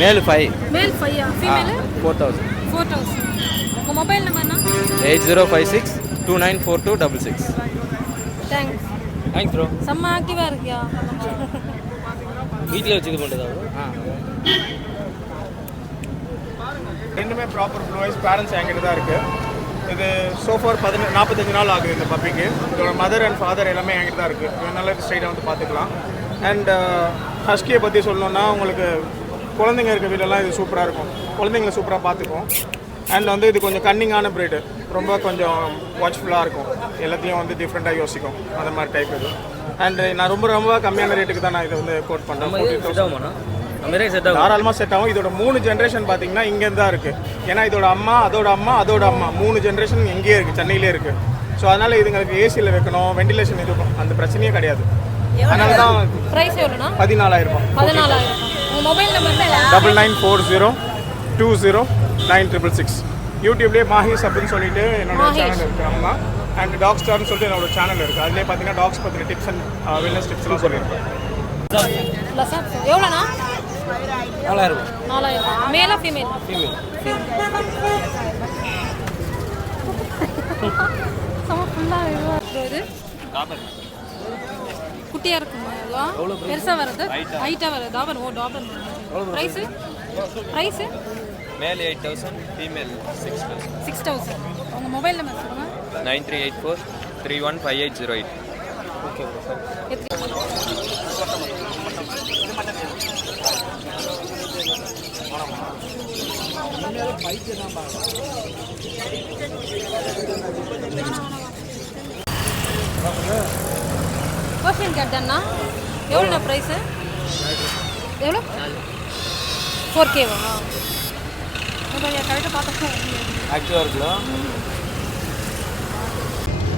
மேல் 5. மேல் 5 ஃபீமேல் 4000. 4000. உங்க மொபைல் நம்பர்னா 8056294266. தேங்க்ஸ். Thanks bro. செம்ம ஆக்டிவா இருக்கியா? வீட்டில் வச்சுக்க மாட்டேதா? ரெண்டுமே ப்ராப்பர் ப்ளூ ஐஸ் பேரண்ட்ஸ் என்கிட்ட தான் இருக்குது. இது சோஃபார் 45 நாள் ஆகுது இந்த பப்பிக்கு. இதோட மதர் அண்ட் ஃபாதர் எல்லாமே என்கிட்ட தான் இருக்குது. இதனால ஸ்ட்ரைட்டாக வந்து பார்த்துக்கலாம். அண்ட் ஹஸ்கியை பற்றி சொல்லணுன்னா உங்களுக்கு குழந்தைங்க இருக்க வீடெல்லாம் இது சூப்பராக இருக்கும். குழந்தைங்களை சூப்பராக பார்த்துக்கும். அண்ட் வந்து இது கொஞ்சம் கன்னிங்கான ப்ரீடு, ரொம்ப கொஞ்சம் வாட்ச்ஃபுல்லாக இருக்கும். எல்லாத்தையும் வந்து டிஃப்ரெண்ட்டாக யோசிக்கும், அந்த மாதிரி டைப் இது. அண்ட் நான் ரொம்ப கம்மியான ரேட்டுக்கு தான் நான் இதை வந்து கோட் பண்ணுறேன். தாராளமாக செட் ஆகும். இதோட 3 ஜென்ரேஷன் பார்த்தீங்கன்னா இங்கேருந்து தான் இருக்குது. ஏன்னா இதோட அம்மா, அதோட அம்மா, அதோட அம்மா 3 ஜென்ரேஷன் இங்கேயே இருக்குது, சென்னையிலே இருக்குது. ஸோ அதனால் இதுங்களுக்கு ஏசியில் வைக்கணும், வெண்டிலேஷன் இருக்கும், அந்த பிரச்சனையே கிடையாது. அதனால தான் பிரைஸ் எவ்வளோனா? 14,000. 14,000. உங்கள் மொபைல் நம்பர் 9940209666. யூடியூப்லேயே மாஹிஸ் அப்படின்னு சொல்லிட்டு என்னோட சேனல் இருக்குது. ஆமாம். அண்ட் டாக் ஸ்டார்னு சொல்லிட்டு என்னோட சேனல் இருக்குது. அதுலேயே பார்த்தீங்கன்னா டாக்ஸ் பற்றின டிப்ஸ் அண்ட் வெல்னஸ் டிப்ஸ்லாம் சொல்லியிருக்கேன். எவ்வளோண்ணா? 4000. 4000. மேலா ஃபீமேல்? ஃபீமேல். இது குட்டியாக இருக்குமா? பெருசாக வருது, ஹைட்டாக வருது. டாபர். ஓ டாபர். ப்ரைஸு? மேல் 8000, ஃபீமேல் 6000. 6000. உங்கள் மொபைல் நம்பர் சொல்லுங்கள். 9384315808. Okay bro. பர்ஃபியூம் கேட்டேன்னா எவ்வளோண்ணா ப்ரைஸு? எவ்வளோ? 4K-வா? கரெக்டாக பார்த்தா ஆக்டிவாக இருக்குல்ல?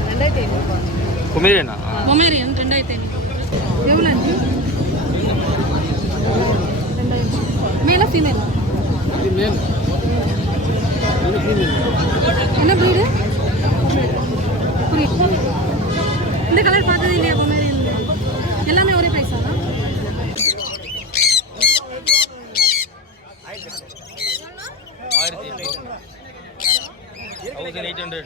2500. பொமேரியனா? பொமேரியன் 2500. எவ்வளோ? 2000. மேலா ஃபீமேலா? மேல். என்ன ப்ரீடு? புரியுது. இந்த கலர் பார்த்தது இல்லையா பொமேரியன்? எல்லாமே ஒரே ப்ரைஸா? 1800.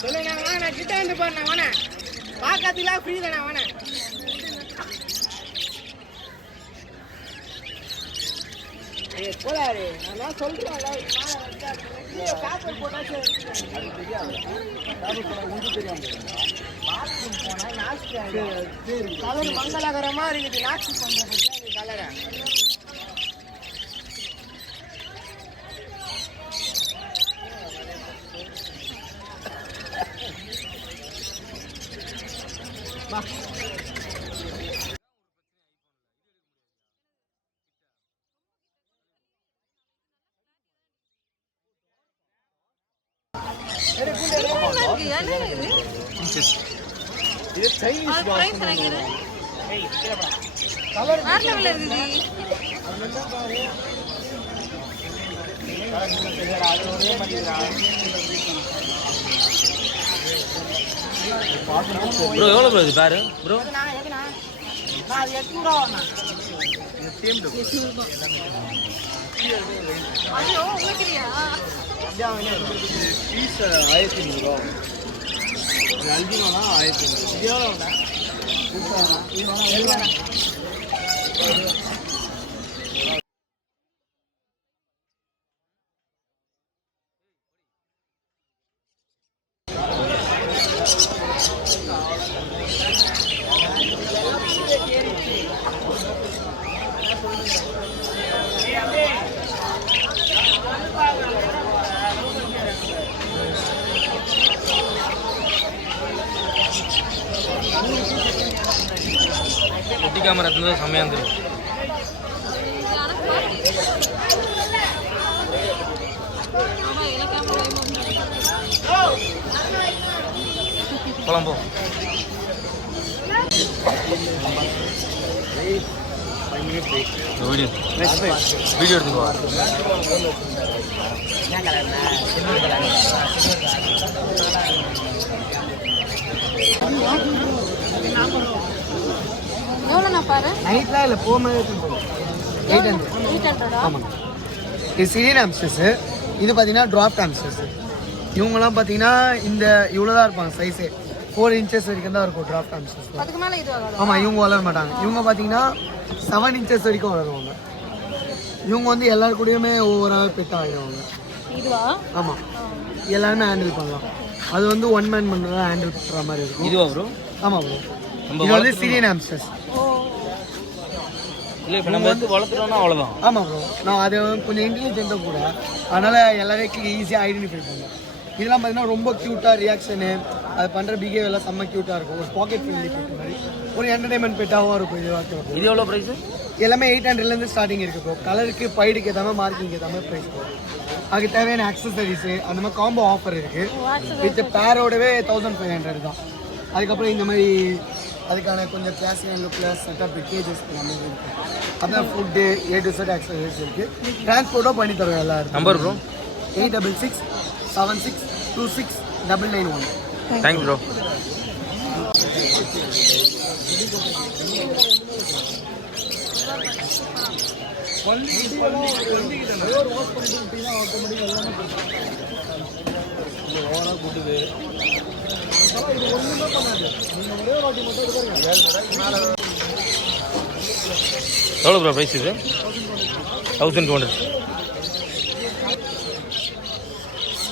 சொல்லுங்க வாங்க, கிட்ட வந்து பாருண்ணா வாண்ணா. பார்க்கறதுலாம் ஃப்ரீ தானே வாண்ணா. போடாரு, நான் சொல்றேன். பேப்பர் போட்டா கலர் மங்களகரமா இருக்குது. நாச்சி பண்ற கலரை இது சைனீஸ் டாக். கலர் வேற இருக்குது. ப்ரோ எவ்வளோ ப்ரோ இது பேரு? ப்ரோ நான் அது 800 ரூபா வரணும். ஐயோ உங்களுக்குறியா? பீஸ் 1500 ரூபா. அல்பினோனா 1500. இது எவ்வளோண்ணா? குட்டி கேமரா இருந்தால் செம்மையாக இருந்துடும். போலாம் போ. வீடியோ எடுத்துக்கோ. பாரு நைட்லாம் இல்லை போகும்போது 800. 800 ஆமாங்க. இது சிரியன் ஆம்ஸ்டர்ஸு. இது பார்த்தீங்கன்னா ட்ராப் ஆம்ஸ்டர்ஸு. இவங்கெல்லாம் பார்த்தீங்கன்னா இந்த இவ்வளோ தான் இருப்பாங்க சைஸே. 4 inches வரைக்கும் தான் இருக்கும் ட்ராப் ஆம்ஸ்டர்ஸ். அதுக்கு மேலே இது வராது. ஆமாம், இவங்க வளர மாட்டாங்க. இவங்க பார்த்தீங்கன்னா 7 inches வரைக்கும் வளருவாங்க. இவங்க வந்து எல்லாரு கூடயுமே ஓவராக பெட் ஆகிடுவாங்க. இதுவா? ஆமாம், எல்லாருமே ஹேண்டில் பண்ணலாம். அது வந்து 1 man மட்டும் தான் ஹேண்டில் பண்ணுற மாதிரி இருக்கும். இதுவா ப்ரோ? ஆமாம் ப்ரோ, இது வந்து சிரியன் ஆம்ஸ்டர்ஸ். இல்லை இப்போ நம்ம வந்து வளர்த்துட்டோம்னா அவ்வளோதான். ஆமாம் ப்ரோ, நான் அது கொஞ்சம் இன்டெலிஜென்ட்டாக கூட, அதனால் எல்லாரையும் ஈஸியாக ஐடென்டிஃபை பண்ணுவேன். இதெல்லாம் பார்த்தீங்கன்னா ரொம்ப க்யூட்டாக ரியாக்ஷனு, அது பண்ணுற பிஹேவியர் எல்லாம் செம்ம க்யூட்டாக இருக்கும். ஒரு பாக்கெட் ஃப்ரெண்ட்லி பெட் மாதிரி, ஒரு என்டர்டைன்மெண்ட் பெட்டாகவும் இருக்கும். இது எவ்வளோ ப்ரைஸு? எல்லாமே 800லேருந்து ஸ்டார்டிங் இருக்குது ப்ரோ. கலருக்கு பைடுக்கு ஏற்ற மாதிரி மார்க்கிங் ஏற்ற மாதிரி ப்ரைஸ் போகும். அதுக்கு தேவையான அக்சசரிஸு அந்த மாதிரி காம்போ ஆஃபர் இருக்குது. வித் பேரோடவே 1500 தான். அதுக்கப்புறம் இந்த மாதிரி அதுக்கான கொஞ்சம் கிளாஸியான லுக்கில் செட்டப் கேஜஸ் எல்லாமே இருக்குது. அப்புறம் food A to Z accessories இருக்குது. டிரான்ஸ்போர்ட்டும் பண்ணி தருவோம் எல்லாரும். Number bro? 866 76 26 991. Thanks bro. எவ்வளோ ப்ரோ ப்ரைஸ் இது? 1200.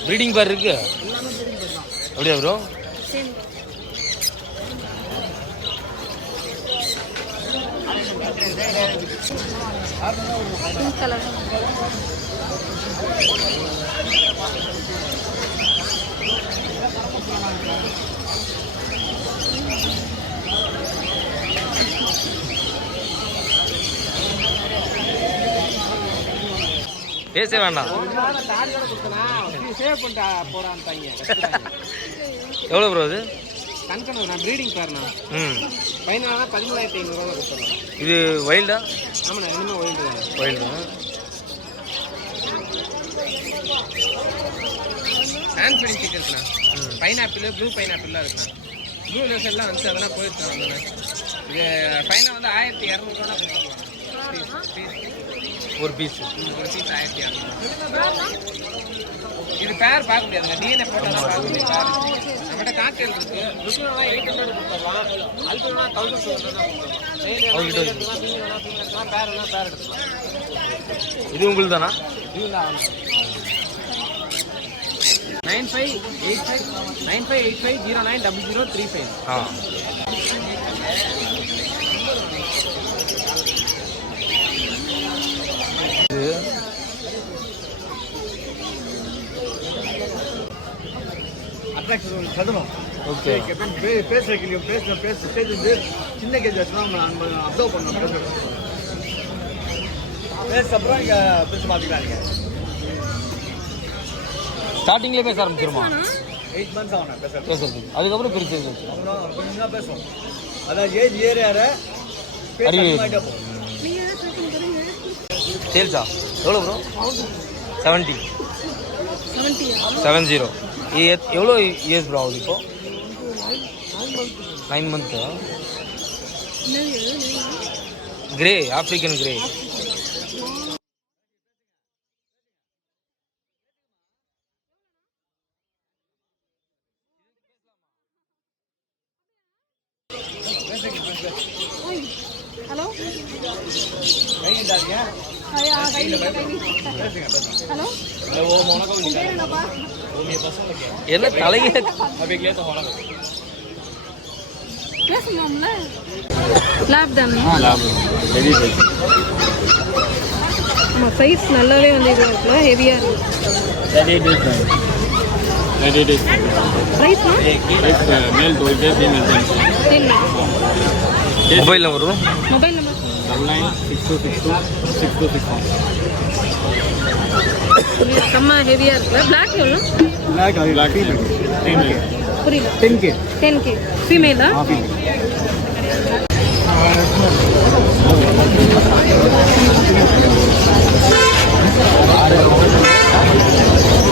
ப்ரீடிங் பேர் இருக்கு அப்படியா ப்ரோ? Pink colour. பேச வேண்டாம். சேவ் பண்ணிட்டு போகிறான்ட்டாங்க. எவ்வளோ ப்ரோ இது? கண்கணக்கு நான் ப்ரீடிங் பேர்ண்ணா. ம், ஃபைனலாக 13500 கொடுத்துருவேன். இது வைல்டா? ஆமாண்ணா, இனிமேல் ஒழிந்து வைல்டு. ஹேண்ட் ஃபீடிங் கிட் இருக்குண்ணா. பைனாப்பிள், ப்ளூ பைனாப்பிள்லாம் இருக்குண்ணா. ப்ளூ லெஸ் எல்லாம் வந்து அதெல்லாம் போயிடுச்சு. வந்தேண்ணா இது ஃபைனாக வந்து 1200 கொடுத்துருவாங்க. ஒரு பீஸ். ஒரு பீஸ் 1200. இது பேர் பார்க்க முடியாதுங்க, டிஎன்ஏ போட்டோ தான் பார்க்க முடியும். பேர் நம்மகிட்ட காக்டெயில் இருக்கு. லுக்கினோலாம் 800 கொடுத்துடலாம். அல்பினோனா 1200 தான் கொடுத்துடலாம். பேர் எடுத்துக்கலாம். இது உங்களுக்கு தானா? இதுதான் 9585 9585 090035. ஆ, இது அட்ராக்ஷன் சதுரம். ஓகே. பேசுகிற கேள்வி பேச பேசுறது சின்ன கேஜ் வச்சுனா நம்ம அப்சர்வ் பண்ணணும். பேச அப்புறம் இங்கே பேச பார்த்துக்கலாம். ஸ்டார்டிங்லேயே பேச ஆரம்பிச்சிருமா? 8 months ஆகணும் பேசுறது. பேசுறது அதுக்கப்புறம் பெருசு அப்புறம் கொஞ்சம் தான் பேசுவோம். அதாவது ஏஜ் ஏற பேச அதிகமாகிட்டே போகும். சேல்ஸா எவ்வளோ ப்ரோ? 70. 70. இது எவ்வளோ இயர்ஸ் ப்ரோ ஆகுது இப்போ? 9 months. Grey, African grey. Hello கையிட்டாங்க. ஹலோ என்ன தலையே பேசலாம்ல? லேப் தானே? ஆமாம், சைஸ் நல்லாவே வந்து இது இருக்குல்ல, ஹெவியாக இருக்கு. ப்ரைஸ்னா? Mobile number bro? Mobile number 9962626261. செம்ம ஹெவியாக இருக்குல்ல. பிளாக் எவ்வளோ? புரியல. 10K. 10K. ஃபீமேலா?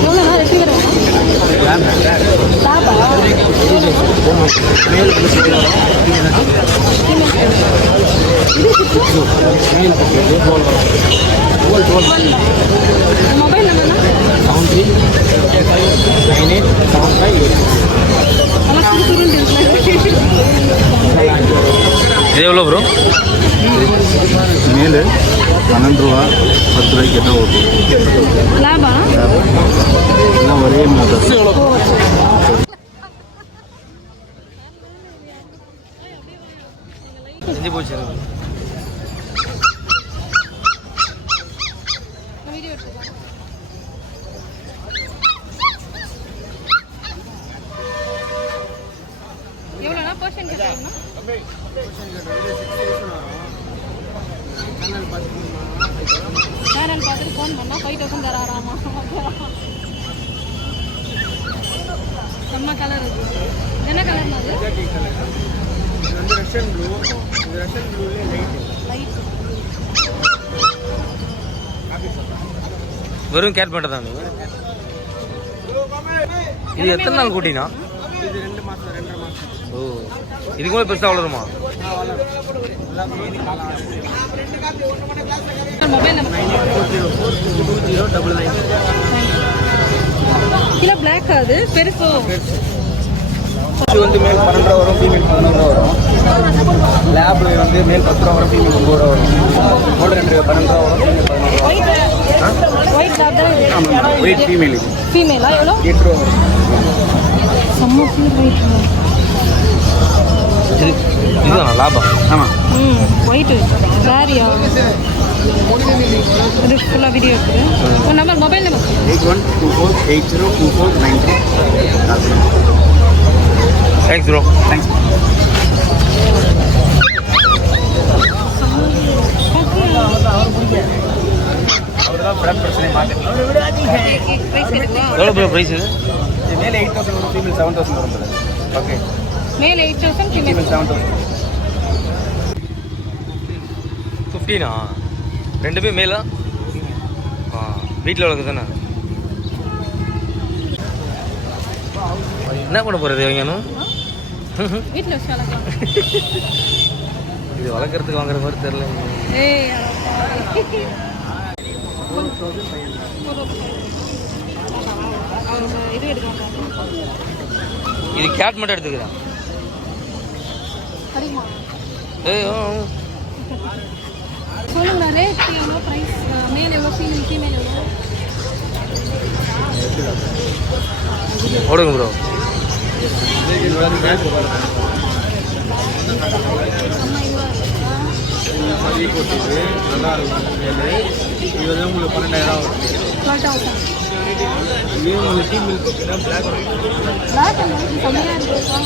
எவ்வளோண்ணா ரெட்ரீவர்? லாபா? மொபைல் நம்பர்னா 739875 நல்லா சுருண்டு இருக்குல்ல. இது எவ்வளோ ப்ரோ? மேலு 12 ரூபா 10 ரூபாய்க்கு கேட்டால் ஓகே. லாபா எல்லாம் ஒரே மாதிரி செஞ்சு போச்சு. வீடியோ எடுத்துக்கலாம். எவ்வளோண்ணா பர்சன்ட் கேட்டாங்கன்னா? சேனல் பார்த்துட்டு ஃபோன் பண்ணால் 5000 தராராமா. செம்ம கலர் இருக்கு. என்ன கலர்னா அது? இது வந்து ரஷ்யன் ப்ளூ. இது ரஷ்யன் ப்ளூலே லைட். வெறும் கேட் மட்டும் தான் நீங்கள்? இது எத்தனை நாள் கூட்டினா? இது 2 மாதம் 2.5 மாதம். ஓ, இதுக்கு மேலே பெருசாக வளருமா? மொபைல் நம்பர் கிலோ பிளாக் அது பெருசோ? இது வந்து மேல் 12 ரூபா வரும், ஃபீமேல் 11 ரூபா வரும். லேப் வந்து மேல் 10 ரூபா வரும், ஃபீமேல் 9 ரூபா வரும். கோல்டன் ரெட்ரீவர் 12 ரூபா வரும், ஃபீமேல் 11 ரூபா. ஒயிட் லேப் தான். ஆமாம், ஒயிட் ஃபீமேல் இது ஃபீமேலா எவ்வளோ? 8 ரூபா வரும். செம்ம ஃபீல் ஒயிட். இதுதான் லாபம். ஆமாம், ஒயிட் சாரியா? இது ஃபுல்லாக வீடியோ இருக்குது. உன் number mobile number 8124802493. Thanks bro. Thanks. அவர்தான் பிராண்ட் பிரச்சனை மார்க்கெட். ப்ரைஸ் இருக்குவா? எவ்வளோ ப்ரோ ப்ரைஸ் இது? இது மேலே 8000 வரும், ஃபீமேல் 7000 வரும் brother. ஓகே, மேல் 8000 ஃபீமேல் ஃபீமேல் 7000. 15ஆ? ரெண்டுமே மேலா? ஆ, வீட்டில் வளர்க்கு தானே. என்ன பண்ண போகிறது வாங்கணும்? வீட்டில் வச்சு வளர்க்கலாம். இது வளர்க்குறதுக்கு வாங்குற மாதிரி தெரியல. ஏய் இது எடுக்க மாட்டாங்க. இது கேட் மட்டும் எடுத்துக்கிறேன். அதிகமா ஏய் சொல்லுங்கண்ணா. ரேட் எவ்வளோ? ப்ரைஸ் மேல் எவ்வளோ? ஃபீமேல் எவ்வளோ? ஓடுங்க ப்ரோ. நல்லா இருக்கும். இது வந்து உங்களுக்கு 12,000 வரும். 12,000. இது உங்களுக்கு ஃபீமேல் பார்த்தீங்கன்னா பிளாக் வரும். பிளாக் கம்மியாக இருக்குப்பா.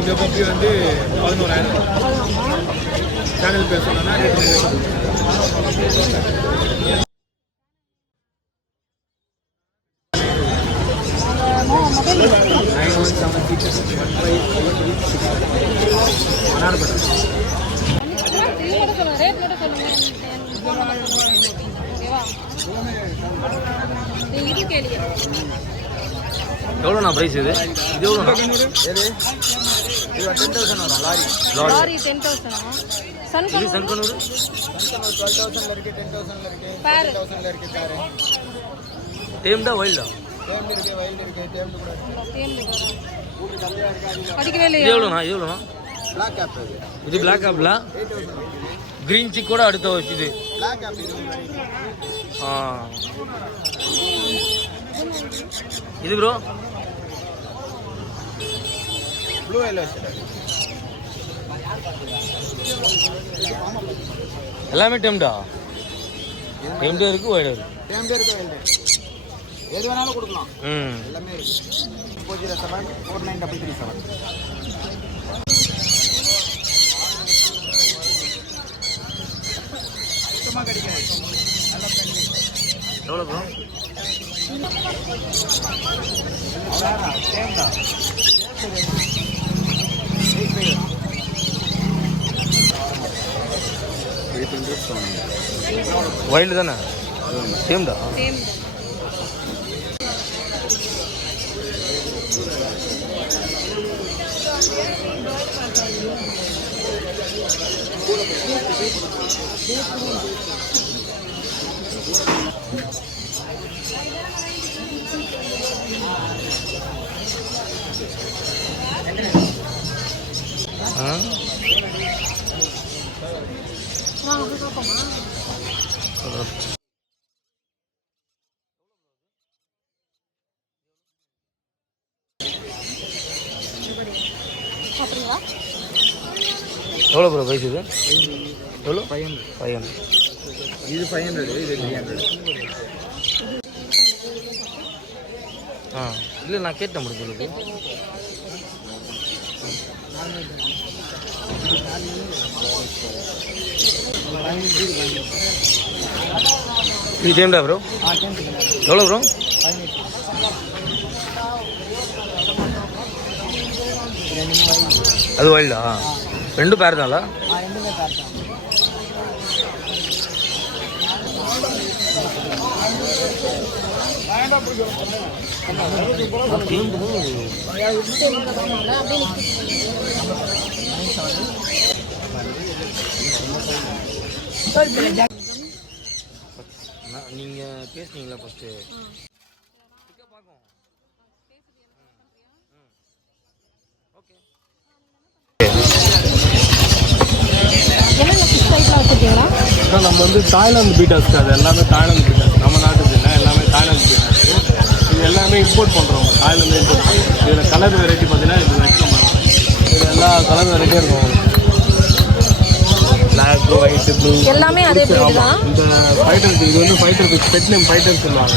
இந்த பப்பி வந்து 11,000. சேனல் பேர் சொன்னா மொபைல் 9176. ரேட் மட்டும் சொல்லுங்கள். ஓகேவா? இது கேள்வி. எவ்வளோண்ணா ப்ரைஸ் இது? இது எவ்வளோண்ணா? இது 10,000 வரும். லாரி 10,000. இது சன்கனூர் 12,000 இருக்கு, 10,000 இருக்கு, பேர் 10,000 இருக்கு. பேர் டேம்டா வைல்டா? டேம்டு இருக்கு, வைல்டு இருக்கு, டேம்டு கூட இருக்கு. படிக்கவே இது இல்லையா? எவ்வளோண்ணா? இது எவ்வளோண்ணா? பிளாக் கேப் இது இது பிளாக் ஆப்பிளா? 8,000. க்ரீன் சிக் கூட அடுத்த வருஷம் இது. பிளாக் கேப் இது இது ப்ரோ ப்ளூ எல்லோ சார். எல்லாமே டேம்டா? டேம்டா இருக்கு, வைல்டு இருக்கு. டேம்டு இருக்கு, வைல்டு எது வேணாலும் கொடுக்கலாம். ம், எல்லாமே இருக்கு. 407 49337. சுத்தமாக கிடைக்காது. நல்லா பண்ணி எவ்வளோ ப்ரோ? டேம்டா வைல்டு தானே? டேம்டா? சேம். எவ்வளோ ப்ரோ ப்ரைஸ் இது? எவ்வளோ? 500. இது 500, இது 300. இல்லை நான் கேட்டேன் உங்களுக்கு. இது சேம்டா ப்ரோ? எவ்வளோ ப்ரோ? அது வைல்டா? ரெண்டு பேர் தான்ல? ரெண்டுமே பேர் தான். நீங்கள் பேசுனீங்களா ஃபஸ்ட்டு? நம்ம வந்து தாய்லாந்து பீட்டாஸ் அது எல்லாமே தாய்லாந்து பீட்டாஸ், நம்ம நாட்டுக்கு இல்லை, எல்லாமே தாய்லாந்து பீட்டாஸ். இது எல்லாமே இம்போர்ட் பண்ணுறோம், தாய்லாந்து இம்போர்ட் பண்ணுறோம். இதில் கலர் வெரைட்டி பார்த்தீங்கன்னா இது வைக்க மாட்டோம். இது எல்லா கலர் வெரைட்டியும் இருக்கும். பிளாக், ஒயிட்டு, ப்ளூ எல்லாமே அதே breed தான். இந்த ஃபைட்டர் இது வந்து fighter fish, pet name fighter சொல்லுவாங்க.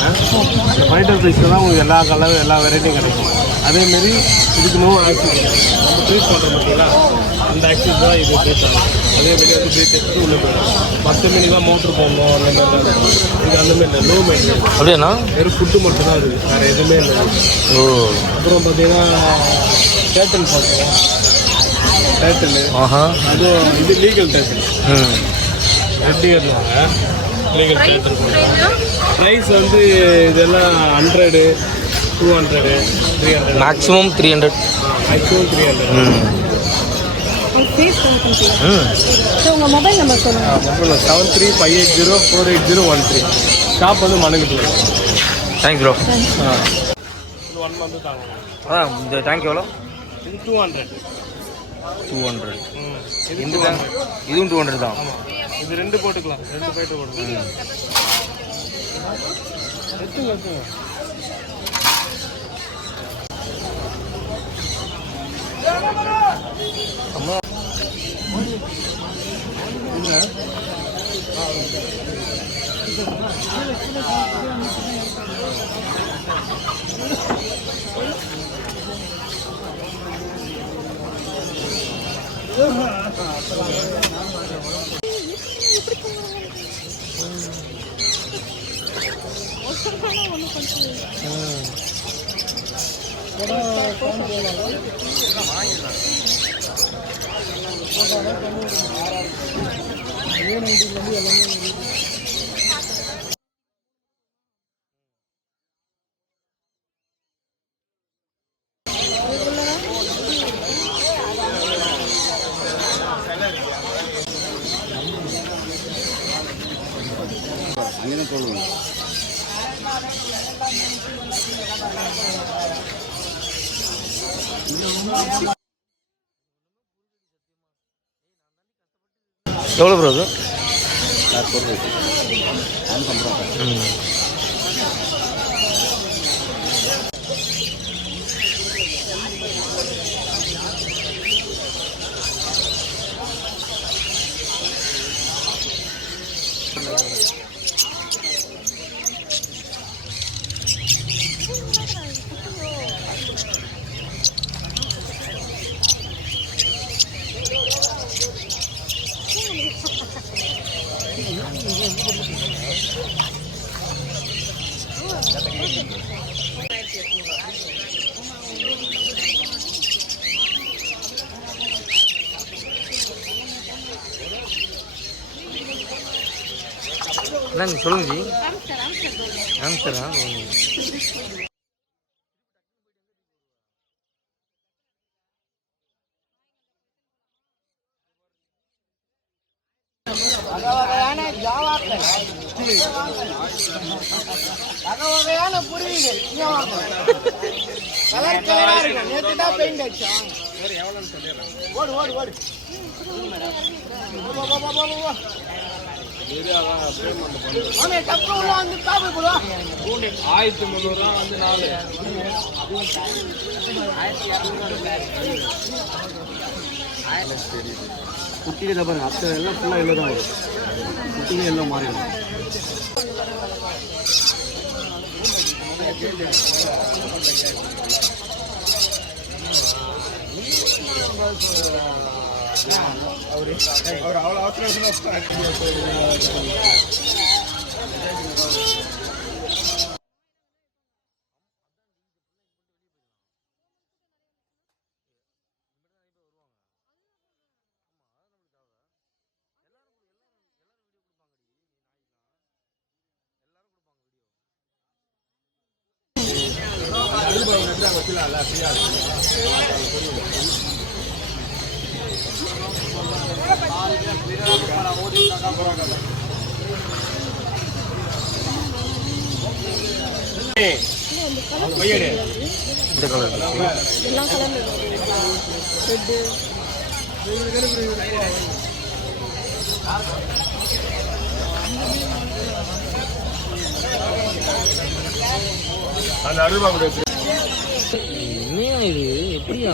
இந்த ஃபைட்டர் ஃபிஷ்ஷில் தான் உங்களுக்கு எல்லா கலர் எல்லா வெரைட்டியும் கிடைக்கும். அதேமாரி இதுக்கு நோ ஆக்சிஸ் நம்ம ட்ரீட் பண்ணுறோம் பார்த்தீங்களா, அந்த ஆக்சிஸ் தான் இது ட்ரீட் ஆகும். அதேமாரி வந்து ட்ரீட் எடுத்து உள்ளே போயிடும். மற்ற மீனுக்கெலாம் மோட்ரு போடணும் அந்த மாதிரி தான். இது அந்தமாரி இல்லை, லோ மெயின்டெனன்ஸ். அப்படியாண்ணா? வெறும் ஃபுட்டு மட்டும் தான் இருக்குது, வேறு எதுவுமே இல்லை. ஓ. அப்புறம் பார்த்தீங்கன்னா டேட்டல் பார்க்குறோம், டேட்டலு. அதுவும் இது லீகல் டேட்டல். ரெட்டி ஏறினாங்க லீகல் டேட்டல். ப்ரைஸ் வந்து இதெல்லாம் 100, 200, 300. மேக்ஸிமம் 300. மேக்ஸிமம் 300. உங்கள் மொபைல் நம்பர் சொல்லுங்கள். மொபைல் 7358048013. ஷாப் வந்து மணக்குள்ள. Thanks bro. இது 1 மந்த்து தாங்க. இந்த டேங்க் எவ்வளோ? இது 200. 200. இது இதுவும் 200 தான். ஆமாம், இது 2 போட்டுக்கலாம், 2 போய்ட்டு போட்டுக்கலாம். எடுத்துங்க. அம்மா அங்கே சொல்லுங்க. எவ்வளோ ப்ரோ அது? என்ன சொல்லுங்க ஜி. ஆம்ஸ்டர்டாம். வகையான ஜாவாக்கள், வகையான புரியுது. கலர் கலரா இருக்கு. நேற்று தான் பெயிண்ட் அடிச்சோம். ஓடு ஓடு ஓடு. குட்டிக்கு தான் பாருங்க, அத்தை எல்லாம் ஃபுல்லாக எல்லோ தான் வரும். குட்டிக்கு எல்லோ மாறிடும். அவர் அவ்வளோ அவசரம் இந்த கலர் எல்லா கலர்ல ரெட்டு அந்த அருள்மா கூட என்னையா இது எப்படியா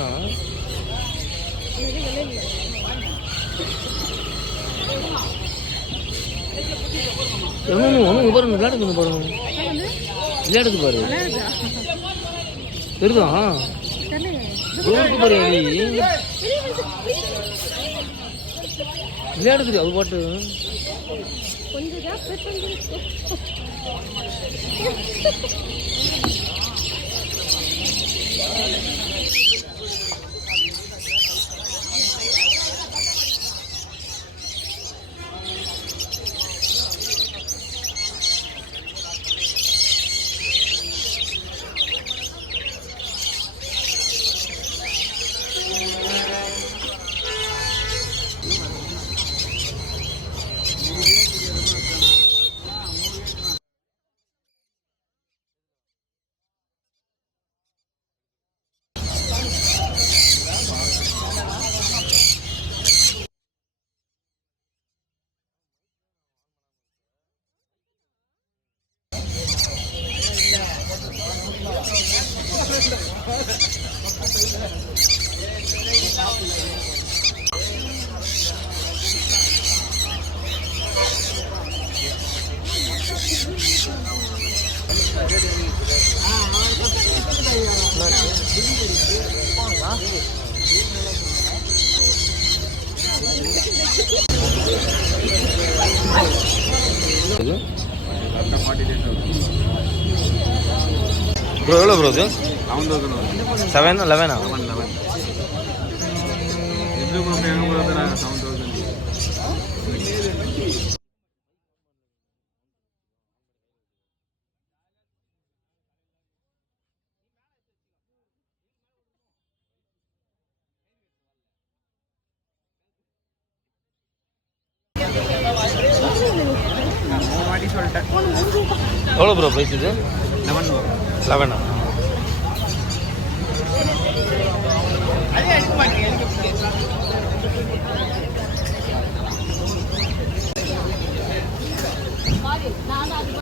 ஒன்று பாருங்க விளையாடுக்கு பாருங்க விளையாடுக்கு பாரு தெரியுதா பாரு விளையாடுது அது பாட்டு ப்ரோ எவ்வளோ ப்ரோ இது 7 11 எவ்வளோ ப்ரோ ப்ரைஸ் இது 11